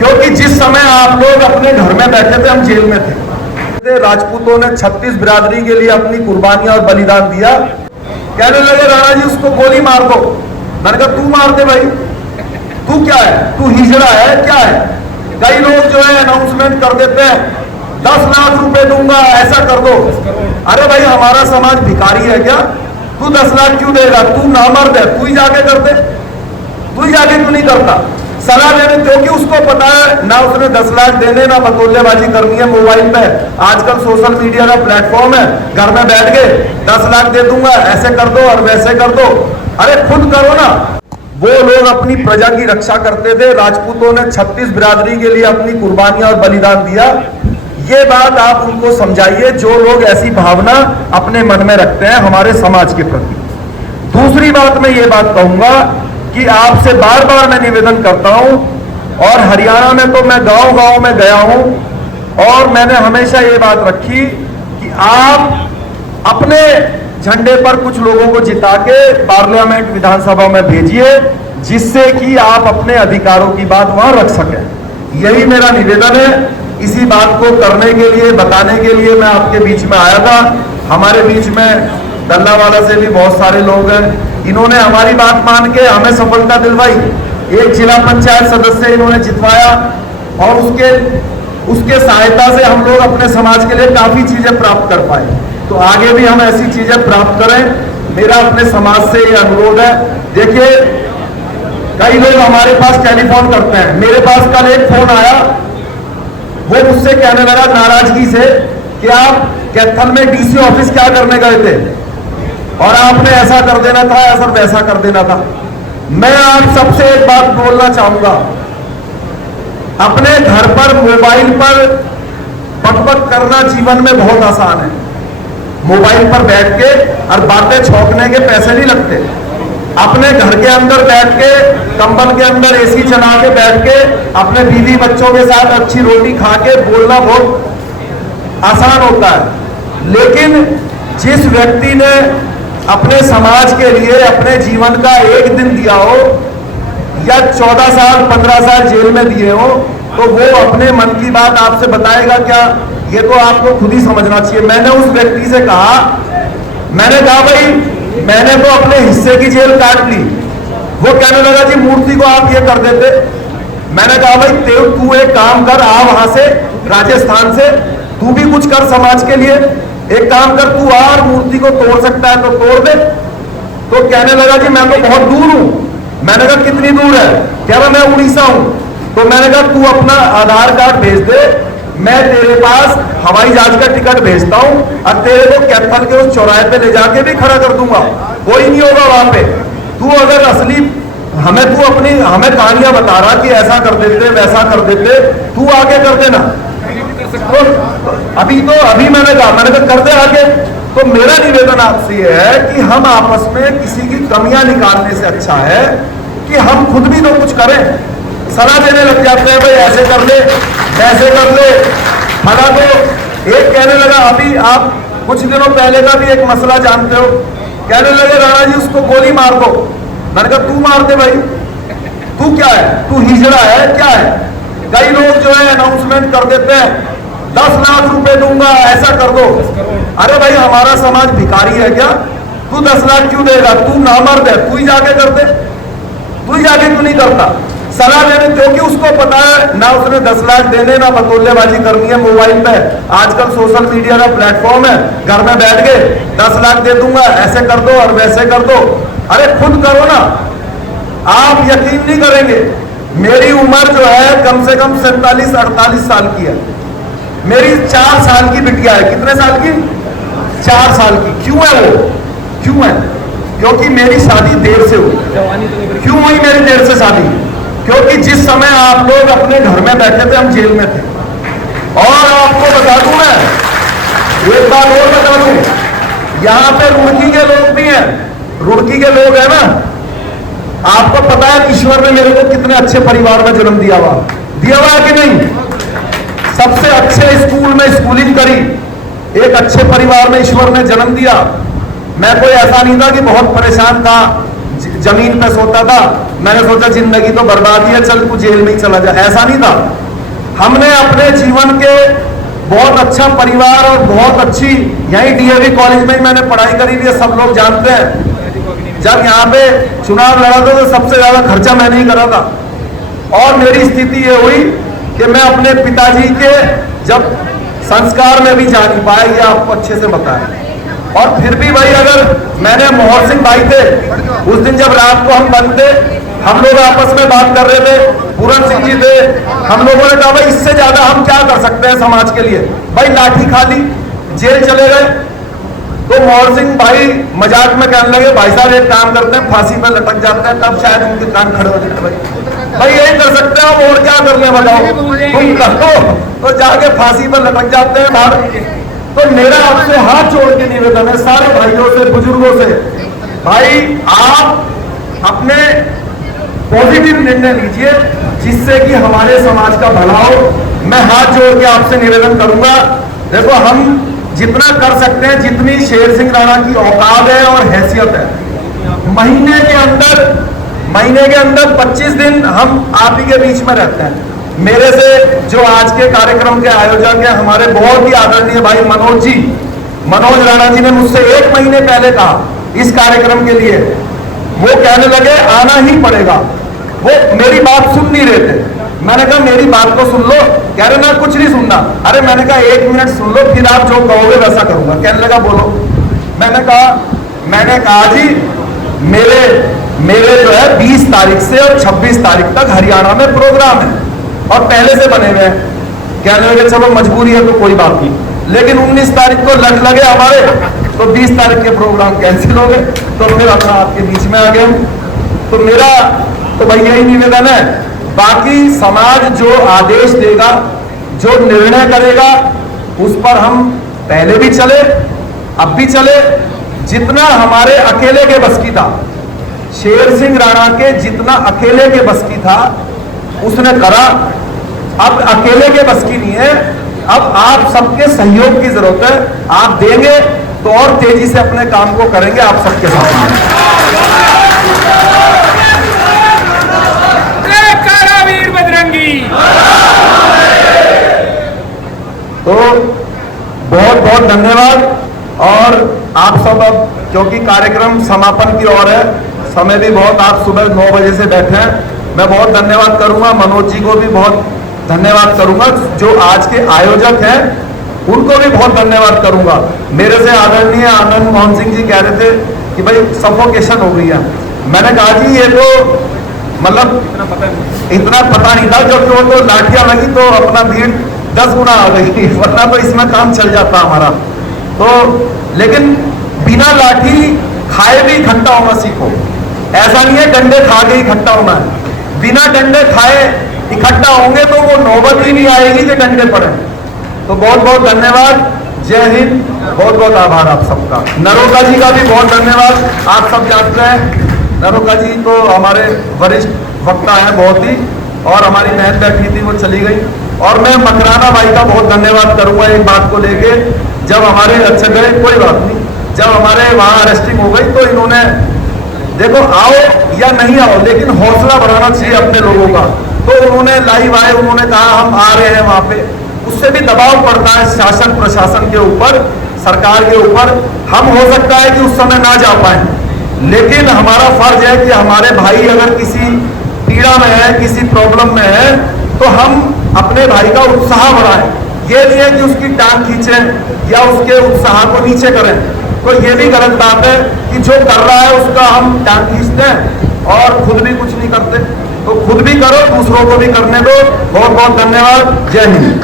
क्योंकि जिस समय आप लोग अपने घर में बैठे थे, हम जेल में थे। राजपूतों ने 36 बिरादरी के लिए अपनी कुर्बानियां और बलिदान दिया। कहने लगे राणा जी उसको गोली मार दो। मैंने कहा तू मार दे भाई, तू क्या है, तू हिजड़ा है क्या है। कई लोग जो है अनाउंसमेंट कर देते हैं 10 लाख रुपए दूंगा, ऐसा कर दो। अरे भाई हमारा समाज भिखारी है क्या? तू 10 लाख क्यों देगा? तू ना मर्द है, तू ही जाके कर दे। तू ही जाके क्यों नहीं करता सलाह देने? क्योंकि उसको पता है ना उसने 10 लाख देने ना बतौलेबाजी करनी है। मोबाइल पे आजकल सोशल मीडिया का प्लेटफॉर्म है, घर में बैठ के 10 लाख दे दूंगा, ऐसे कर दो और वैसे कर दो। अरे खुद करो ना। वो लोग अपनी प्रजा की रक्षा करते थे। राजपूतों ने 36 बिरादरी के लिए अपनी कुर्बानियां और बलिदान दिया। ये बात आप उनको समझाइए जो लोग ऐसी भावना अपने मन में रखते हैं हमारे समाज के प्रति। दूसरी बात मैं ये बात कहूंगा कि आपसे बार बार मैं निवेदन करता हूं, और हरियाणा में तो मैं गांव गांव में गया हूं और मैंने हमेशा ये बात रखी कि आप अपने झंडे पर कुछ लोगों को जिता के पार्लियामेंट विधानसभा में भेजिए, जिससे कि आप अपने अधिकारों की बात वहां रख सकें। यही मेरा निवेदन है। इसी बात को करने के लिए, बताने के लिए मैं आपके बीच में आया था। हमारे बीच में डल्लावाला से भी बहुत सारे लोग हैं। इन्होंने हमारी बात मान के हमें सफलता दिलवाई। एक जिला पंचायत सदस्य इन्होंने जितवाया और उसके सहायता से हम लोग अपने समाज के लिए काफी चीजें प्राप्त कर पाए। तो आगे भी हम ऐसी चीजें प्राप्त करें। मेरा अपने समाज से ये अनुरोध है। देखिए कई लोग हमारे पास टेलीफोन करते हैं। मेरे पास कल एक फोन आया, वो मुझसे कहने लगा नाराजगी से कि आप कैथल में डीसी ऑफिस क्या करने गए थे और आपने ऐसा कर देना था, ऐसा वैसा कर देना था। मैं आप सबसे एक बात बोलना चाहूंगा, अपने घर पर मोबाइल पर बकबक करना जीवन में बहुत आसान है। मोबाइल पर बैठ के और बातें छौंकने के पैसे नहीं लगते। अपने घर के अंदर बैठ के कंबल के अंदर एसी चला के बैठ के अपने बीवी बच्चों के साथ अच्छी रोटी खा के बोलना बहुत आसान होता है। लेकिन जिस व्यक्ति ने अपने समाज के लिए अपने जीवन का एक दिन दिया हो या 14 साल 15 साल जेल में दिए हो, तो वो अपने मन की बात आपसे बताएगा क्या? ये तो आपको खुद ही समझना चाहिए। मैंने उस व्यक्ति से कहा, मैंने कहा भाई मैंने तो अपने हिस्से की जेल काट ली। वो कहने लगा जी मूर्ति को आप ये कर देते। मैंने कहा भाई तू एक काम कर, आ वहां से राजस्थान से, तू भी कुछ कर समाज के लिए। एक काम कर, तू आ और मूर्ति को तोड़ सकता है तो तोड़ दे। तो कहने लगा जी मैं तो बहुत दूर हूं। मैंने कहा कितनी दूर है? कह रहा मैं उड़ीसा हूं। तो मैंने कहा तू अपना आधार कार्ड भेज दे, मैं तेरे पास हवाई जहाज का टिकट भेजता हूं और तेरे को कैथल के उस चौराहे पे ले जाके भी खड़ा कर दूंगा। कोई नहीं होगा वहां पे। तू अगर असली तू अपनी हमें कहानियां बता रहा कि ऐसा कर देते वैसा कर देते, तू आगे कर देना। तो अभी मैंने कहा कर दे आगे। तो मेरा निवेदन आपसे ये है कि हम आपस में किसी की कमियां निकालने से अच्छा है कि हम खुद भी तो कुछ करें। सलाह देने लग जाते हैं भाई ऐसे कर ले वैसे कर ले। फला तो एक कहने लगा, अभी आप कुछ दिनों पहले का भी एक मसला जानते हो, कहने लगे राणा जी उसको गोली मार दो। मैंने कहा तू मार दे भाई, तू क्या है, तू हिजड़ा है क्या है। कई लोग जो है अनाउंसमेंट कर देते हैं 10 लाख रुपए दूंगा, ऐसा कर दो। अरे भाई हमारा समाज भिखारी है क्या? तू 10 लाख क्यों देगा? तू ना मर्द है, तू ही जाके कर दे। तू ही जाके क्यों नहीं करता सलाह देने? क्योंकि उसको पता है ना उसने 10 लाख देने ना बतौलेबाजी करनी है। मोबाइल पे आजकल सोशल मीडिया का प्लेटफॉर्म है, घर में बैठ के 10 लाख दे दूंगा, ऐसे कर दो और वैसे कर दो। अरे खुद करो ना। आप यकीन नहीं करेंगे, मेरी उम्र जो है कम से कम 47-48 साल की है। मेरी 4 साल की बिटिया है। कितने साल की? 4 साल की। क्यों है वो? क्यों है? क्योंकि मेरी शादी देर से हुई। क्यों हुई मेरी देर से शादी? क्योंकि जिस समय आप लोग अपने घर में बैठे थे, हम जेल में थे। और आपको बता दूं मैं एक बात और बता दूं, यहां पे रुड़की के लोग भी हैं। रुड़की के लोग हैं ना, आपको पता है ईश्वर ने मेरे को कितने अच्छे परिवार में जन्म दिया हुआ कि नहीं? सबसे अच्छे स्कूल में स्कूलिंग करी, एक अच्छे परिवार में ईश्वर ने जन्म दिया। मैं कोई ऐसा नहीं था कि बहुत परेशान था, जमीन पे सोता था, मैंने सोचा जिंदगी तो बर्बाद ही है, चल तू जेल में ही चला जा। ऐसा नहीं था। हमने अपने जीवन के बहुत अच्छा परिवार और बहुत अच्छी यही डीएवी कॉलेज में ही मैंने पढ़ाई करी हुई है, सब लोग जानते हैं। जब यहाँ पे चुनाव लड़ा था तो सबसे ज्यादा खर्चा मैंने ही करा था। और मेरी स्थिति ये हुई कि मैं अपने पिताजी के जब संस्कार में भी जा नहीं पाया, ये आपको अच्छे से बताया। और फिर भी भाई, अगर मैंने मोहर सिंह भाई थे उस दिन जब रात को हम बंद थे, हम लोग आपस में बात कर रहे थे, पूरन सिंह जी थे, हम लोगों ने कहा भाई इससे ज्यादा हम क्या कर सकते हैं समाज के लिए। भाई लाठी खा ली, जेल चले गए। तो मोहर सिंह भाई मजाक में कहने लगे, भाई साहब एक काम करते हैं, फांसी पर लटक जाते हैं, तब शायद उनके कान खड़े हो जाते। भाई यही कर सकते हैं, और क्या कर ले बताओ, तुम करो तो जाके फांसी पर लटक जाते हैं बाहर। तो मेरा आपसे हाथ जोड़ के निवेदन है सारे भाइयों से, बुजुर्गों से, भाई आप अपने पॉजिटिव निर्णय लीजिए जिससे कि हमारे समाज का भला हो। मैं हाथ जोड़ के आपसे निवेदन करूंगा, देखो हम जितना कर सकते हैं, जितनी शेर सिंह राणा की औकात है और हैसियत है, महीने के अंदर 25 दिन हम आप ही के बीच में रहते हैं। मेरे से जो आज के कार्यक्रम के आयोजक हैं, हमारे बहुत ही आदरणीय भाई मनोज राणा जी ने मुझसे 1 महीने पहले कहा इस कार्यक्रम के लिए, वो कहने लगे आना ही पड़ेगा। वो मेरी बात सुन नहीं रहे थे, मैंने कहा मेरी बात को सुन लो। कह रहे ना कुछ नहीं सुनना। अरे मैंने कहा 1 मिनट सुन लो, फिर आप जो कहोगे वैसा करूंगा। कहने लगा बोलो। मैंने कहा जी मेरे जो है 20 तारीख से और 26 तारीख तक हरियाणा में प्रोग्राम है और पहले से बने हुए हैं। कहने लगे चलो मजबूरी है तो कोई बात नहीं, लेकिन 19 तारीख को लगे हमारे, तो 20 तारीख के प्रोग्राम कैंसिल हो गए, तो फिर अपना आपके बीच में आ गया। तो मेरा तो भाई यही निवेदन है, बाकी समाज जो आदेश देगा, जो निर्णय करेगा, उस पर हम पहले भी चले, अब भी चले। जितना हमारे अकेले के बस की था, शेर सिंह राणा के जितना अकेले के बस की था उसने करा। अब अकेले के बस की नहीं है, अब आप सबके सहयोग की जरूरत है। आप देंगे तो और तेजी से अपने काम को करेंगे आप सबके साथ। वीर बजरंगी। तो बहुत बहुत धन्यवाद। और आप सब अब क्योंकि कार्यक्रम समापन की ओर है, समय भी बहुत, आप सुबह 9 बजे से बैठे हैं, मैं बहुत धन्यवाद करूंगा। मनोज जी को भी बहुत धन्यवाद करूंगा, जो आज के आयोजक हैं उनको भी बहुत धन्यवाद करूंगा। मेरे से आदरणीय आनंद मोहन सिंह जी कह रहे थे कि भाई सफोकेशन हो गई है। मैंने कहा जी ये तो मतलब इतना पता नहीं था, क्योंकि वो तो लाठियां लगी तो अपना भीड़ 10 गुना आ गई, वरना तो इसमें काम चल जाता हमारा। तो लेकिन बिना लाठी खाए भी इकट्ठा होना सीखो। ऐसा नहीं है डंडे खा के इकट्ठा होना है, बिना डंडे खाए इकट्ठा होंगे तो वो नौबत ही नहीं आएगी कि डंडे पड़े। तो बहुत बहुत धन्यवाद, जय हिंद, बहुत बहुत आभार आप सबका। नरोगा जी का भी बहुत धन्यवाद। आप सब जानते हैं नरोगा जी तो हमारे वरिष्ठ वक्ता हैं बहुत ही, और हमारी बहन बैठी थी वो चली गई। और मैं मकराना भाई का बहुत धन्यवाद करूंगा एक बात को लेके, जब हमारे अच्छे गए कोई बात नहीं, जब हमारे वहां अरेस्टिंग हो गई तो इन्होंने देखो आओ या नहीं आओ लेकिन हौसला बढ़ाना चाहिए अपने लोगों का। तो उन्होंने लाइव आए, उन्होंने कहा हम आ रहे हैं वहां पे, उससे भी दबाव पड़ता है शासन प्रशासन के ऊपर, सरकार के ऊपर। हम हो सकता है कि उस समय ना जा पाए, लेकिन हमारा फर्ज है कि हमारे भाई अगर किसी पीड़ा में है, किसी प्रॉब्लम में है, तो हम अपने भाई का उत्साह बढ़ाएं। ये नहीं है कि उसकी टांग खींचें या उसके उत्साह को नीचे करें। तो ये भी गलत बात है कि जो कर रहा है उसका हम टांग खींचते हैं और खुद भी कुछ नहीं करते। तो खुद भी करो, दूसरों को भी करने दो। बहुत बहुत धन्यवाद, जय हिंद।